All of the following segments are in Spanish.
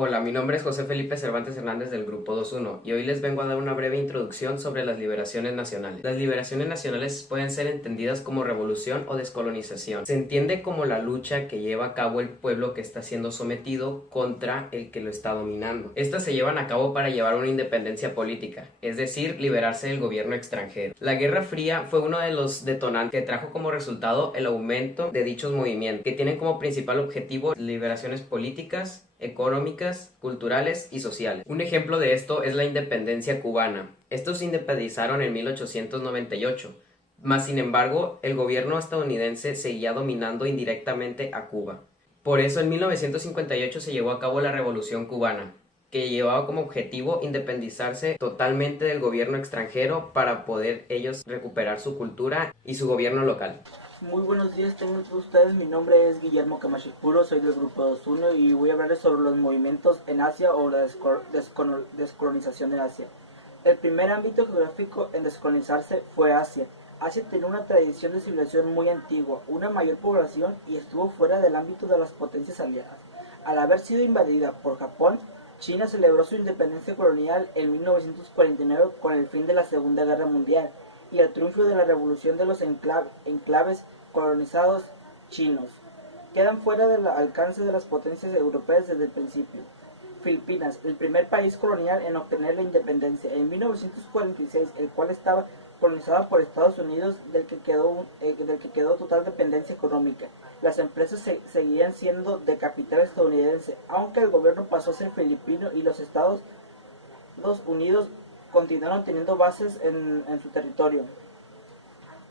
Hola, mi nombre es José Felipe Cervantes Hernández del Grupo 2.1 y hoy les vengo a dar una breve introducción sobre las liberaciones nacionales. Las liberaciones nacionales pueden ser entendidas como revolución o descolonización. Se entiende como la lucha que lleva a cabo el pueblo que está siendo sometido contra el que lo está dominando. Estas se llevan a cabo para llevar una independencia política, es decir, liberarse del gobierno extranjero. La Guerra Fría fue uno de los detonantes que trajo como resultado el aumento de dichos movimientos, que tienen como principal objetivo liberaciones políticas, económicas, culturales y sociales. Un ejemplo de esto es la independencia cubana. Estos se independizaron en 1898, mas sin embargo el gobierno estadounidense seguía dominando indirectamente a Cuba. Por eso en 1958 se llevó a cabo la Revolución Cubana, que llevaba como objetivo independizarse totalmente del gobierno extranjero para poder ellos recuperar su cultura y su gobierno local. Muy buenos días, tengan todos ustedes. Mi nombre es Guillermo Camachipuro, soy del Grupo 2.1 y voy a hablarles sobre los movimientos en Asia o la descolonización de Asia. El primer ámbito geográfico en descolonizarse fue Asia. Asia tenía una tradición de civilización muy antigua, una mayor población y estuvo fuera del ámbito de las potencias aliadas. Al haber sido invadida por Japón, China celebró su independencia colonial en 1949 con el fin de la Segunda Guerra Mundial y el triunfo de la revolución de los enclaves colonizados chinos. Quedan fuera del alcance de las potencias europeas desde el principio. Filipinas, el primer país colonial en obtener la independencia en 1946, el cual estaba colonizado por Estados Unidos, del que quedó total dependencia económica. Las empresas seguían siendo de capital estadounidense, aunque el gobierno pasó a ser filipino y los Estados Unidos continuaron teniendo bases en su territorio.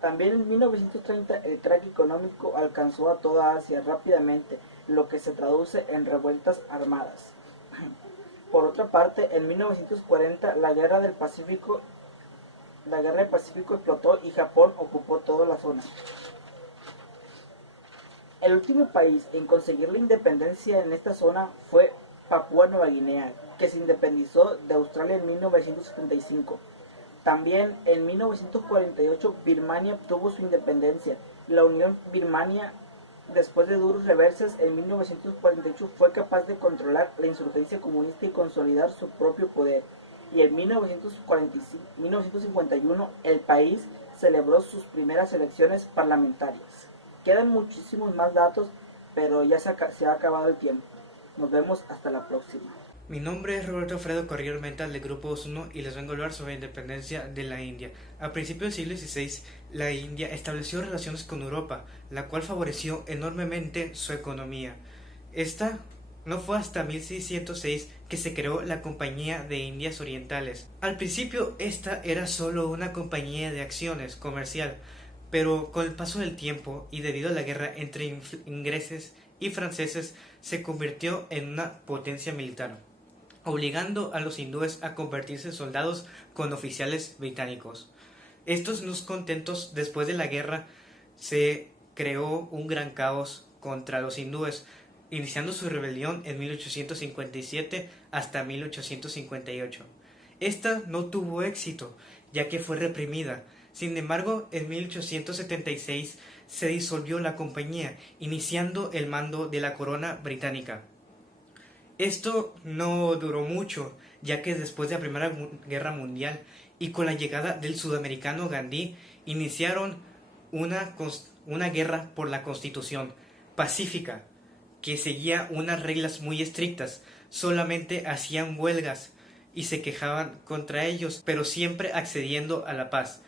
También en 1930 el crack económico alcanzó a toda Asia rápidamente, lo que se traduce en revueltas armadas. Por otra parte, en 1940 la guerra del Pacífico explotó y Japón ocupó toda la zona. El último país en conseguir la independencia en esta zona fue Papúa Nueva Guinea, que se independizó de Australia en 1975. También en 1948 Birmania obtuvo su independencia. La Unión Birmania, después de duros reverses en 1948, fue capaz de controlar la insurgencia comunista y consolidar su propio poder. Y en 1951 el país celebró sus primeras elecciones parlamentarias. Quedan muchísimos más datos, pero ya se ha acabado el tiempo. Nos vemos hasta la próxima. Mi nombre es Roberto Alfredo Corriero Mental del Grupo 2.1 y les vengo a hablar sobre la independencia de la India. A principios del siglo XVI, la India estableció relaciones con Europa, la cual favoreció enormemente su economía. Esta no fue hasta 1606 que se creó la Compañía de Indias Orientales. Al principio esta era solo una compañía de acciones comercial, pero con el paso del tiempo y debido a la guerra entre ingleses y franceses se convirtió en una potencia militar, obligando a los hindúes a convertirse en soldados con oficiales británicos. Estos no contentos, después de la guerra se creó un gran caos contra los hindúes, iniciando su rebelión en 1857 hasta 1858. Esta no tuvo éxito, ya que fue reprimida. Sin embargo, en 1876 se disolvió la compañía, iniciando el mando de la corona británica. Esto no duró mucho, ya que después de la Primera Guerra Mundial y con la llegada del sudamericano Gandhi, iniciaron una guerra por la Constitución pacífica, que seguía unas reglas muy estrictas. Solamente hacían huelgas y se quejaban contra ellos, pero siempre accediendo a la paz,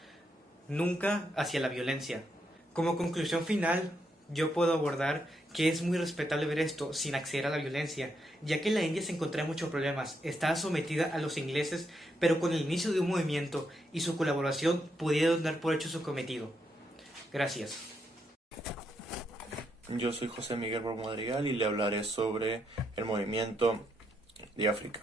nunca hacia la violencia. Como conclusión final, yo puedo abordar que es muy respetable ver esto sin acceder a la violencia, ya que la India se encontraba en muchos problemas, estaba sometida a los ingleses, pero con el inicio de un movimiento y su colaboración pudieron dar por hecho su cometido. Gracias. Yo soy José Miguel Madrigal y le hablaré sobre el movimiento de África.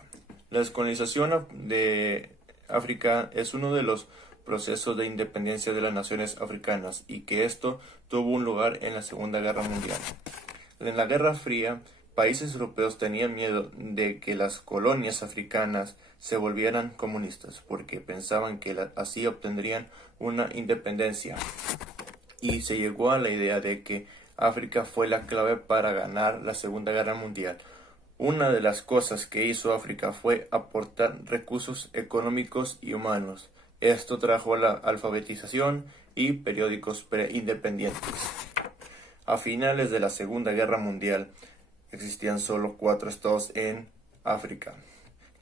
La descolonización de África es uno de los procesos de independencia de las naciones africanas y que esto tuvo un lugar en la Segunda Guerra Mundial. En la Guerra Fría, países europeos tenían miedo de que las colonias africanas se volvieran comunistas porque pensaban que así obtendrían una independencia, y se llegó a la idea de que África fue la clave para ganar la Segunda Guerra Mundial, Una de las cosas que hizo África fue aportar recursos económicos y humanos. Esto trajo la alfabetización y periódicos preindependientes. A finales de la Segunda Guerra Mundial existían solo 4 estados en África,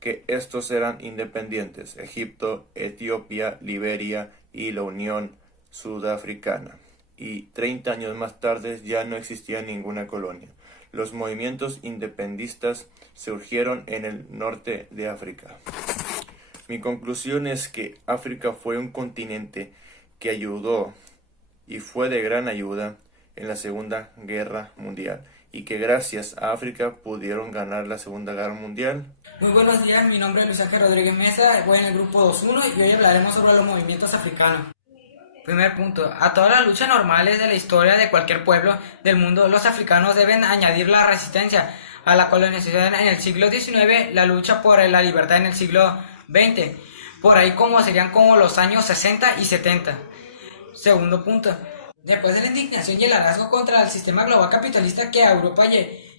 que estos eran independientes: Egipto, Etiopía, Liberia y la Unión Sudafricana. Y 30 años más tarde ya no existía ninguna colonia. Los movimientos independistas surgieron en el norte de África. Mi conclusión es que África fue un continente que ayudó y fue de gran ayuda en la Segunda Guerra Mundial, y que gracias a África pudieron ganar la Segunda Guerra Mundial. Muy buenos días, mi nombre es Luis Ángel Rodríguez Mesa, voy en el grupo 2.1 y hoy hablaremos sobre los movimientos africanos. Primer punto, a todas las luchas normales de la historia de cualquier pueblo del mundo, los africanos deben añadir la resistencia a la colonización en el siglo XIX, la lucha por la libertad en el siglo XX, por ahí como serían como los años 60 y 70. Segundo punto, después de la indignación y el hartazgo contra el sistema global capitalista que a Europa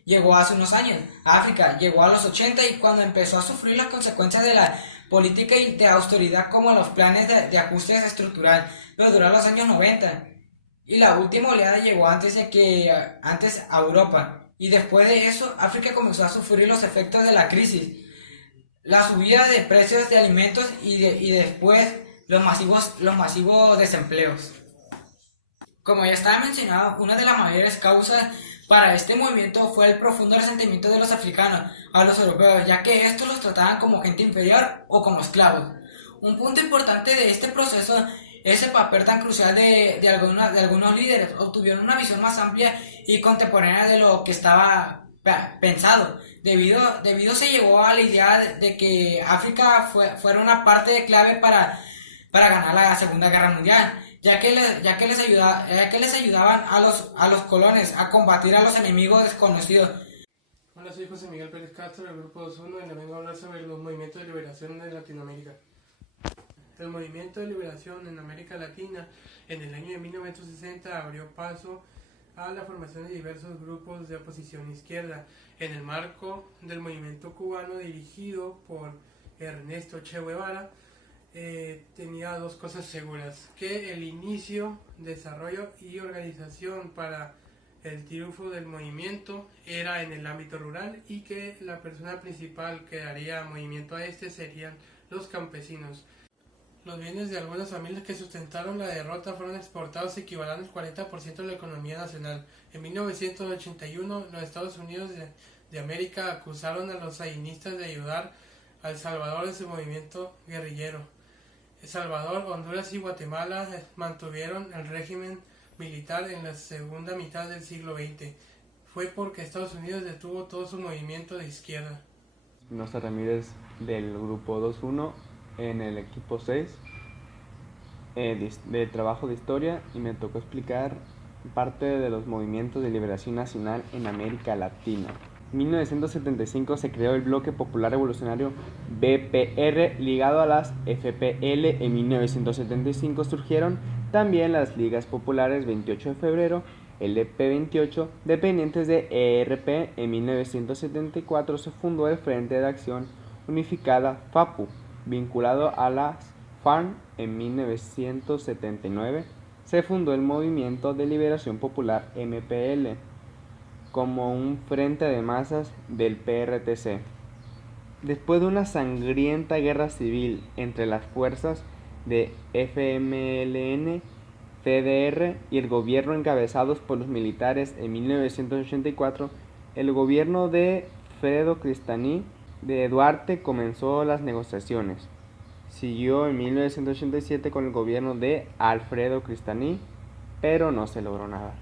llegó hace unos años, África llegó a los 80 y cuando empezó a sufrir las consecuencias de la política de austeridad como los planes de ajustes estructural, pero duraron los años 90. Y la última oleada llegó antes a Europa. Y después de eso, África comenzó a sufrir los efectos de la crisis, la subida de precios de alimentos y después los masivos desempleos. Como ya estaba mencionado, una de las mayores causas para este movimiento fue el profundo resentimiento de los africanos a los europeos, ya que estos los trataban como gente inferior o como esclavos. Un punto importante de este proceso es el papel tan crucial de algunos líderes. Obtuvieron una visión más amplia y contemporánea de lo que estaba pensado. Debido se llegó a la idea de que África fuera una parte clave para ganar la Segunda Guerra Mundial, ya que les ayudaban a los colones a combatir a los enemigos desconocidos. Hola, soy José Miguel Pérez Castro del grupo 2.1 y les vengo a hablar sobre los movimientos de liberación de Latinoamérica. El movimiento de liberación en América Latina en el año de 1960 abrió paso a la formación de diversos grupos de oposición izquierda en el marco del movimiento cubano dirigido por Ernesto Che Guevara. Tenía dos cosas seguras: que el inicio, desarrollo y organización para el triunfo del movimiento era en el ámbito rural, y que la persona principal que daría movimiento a este serían los campesinos. Los bienes de algunas familias que sustentaron la derrota fueron exportados, equivalentes al 40% de la economía nacional. En 1981, los Estados Unidos de América acusaron a los sandinistas de ayudar a El Salvador en su movimiento guerrillero. El Salvador, Honduras y Guatemala mantuvieron el régimen militar en la segunda mitad del siglo XX. Fue porque Estados Unidos detuvo todo su movimiento de izquierda. Nosta Ramírez del grupo 2.1 en el equipo 6 de trabajo de historia, y me tocó explicar parte de los movimientos de liberación nacional en América Latina. En 1975 se creó el Bloque Popular Revolucionario BPR ligado a las FPL. En 1975 surgieron también las Ligas Populares 28 de Febrero, LP 28, dependientes de ERP. En 1974 se fundó el Frente de Acción Unificada FAPU, vinculado a las FARC. En 1979 se fundó el Movimiento de Liberación Popular MPL como un frente de masas del PRTC. Después de una sangrienta guerra civil entre las fuerzas de FMLN, FDR y el gobierno encabezados por los militares, en 1984, el gobierno de Fredo Cristani de Duarte comenzó las negociaciones. Siguió en 1987 con el gobierno de Alfredo Cristani, pero no se logró nada.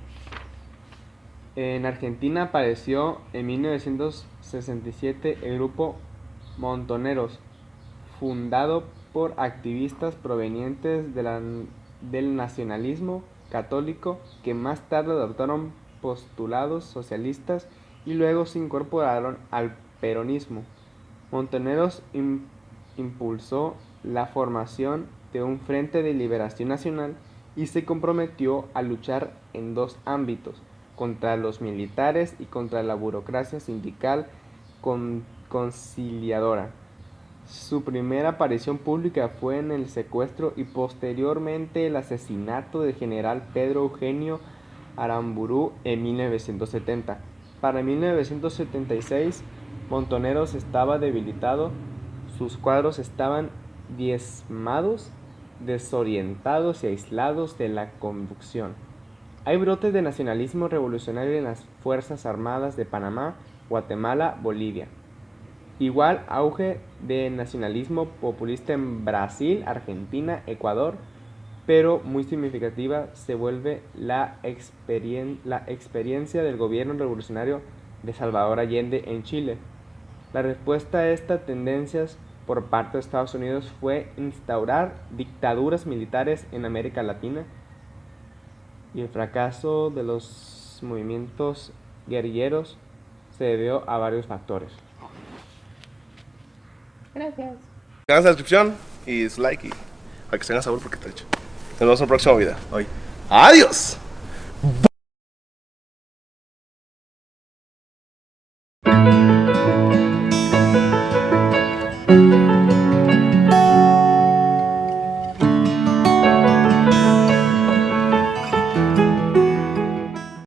En Argentina apareció en 1967 el grupo Montoneros, fundado por activistas provenientes del nacionalismo católico, que más tarde adoptaron postulados socialistas y luego se incorporaron al peronismo. Montoneros impulsó la formación de un Frente de Liberación Nacional y se comprometió a luchar en dos ámbitos: contra los militares y contra la burocracia sindical conciliadora. Su primera aparición pública fue en el secuestro y posteriormente el asesinato del general Pedro Eugenio Aramburu en 1970. Para 1976, Montoneros estaba debilitado, sus cuadros estaban diezmados, desorientados y aislados de la convulsión. Hay brotes de nacionalismo revolucionario en las Fuerzas Armadas de Panamá, Guatemala, Bolivia. Igual auge de nacionalismo populista en Brasil, Argentina, Ecuador, pero muy significativa se vuelve la experiencia del gobierno revolucionario de Salvador Allende en Chile. La respuesta a estas tendencias por parte de Estados Unidos fue instaurar dictaduras militares en América Latina, y el fracaso de los movimientos guerrilleros se debió a varios factores. Gracias. Hagan la descripción y su like y para que se tengan sabor porque está hecho. Nos vemos en el próximo video. Hoy. ¡Adiós!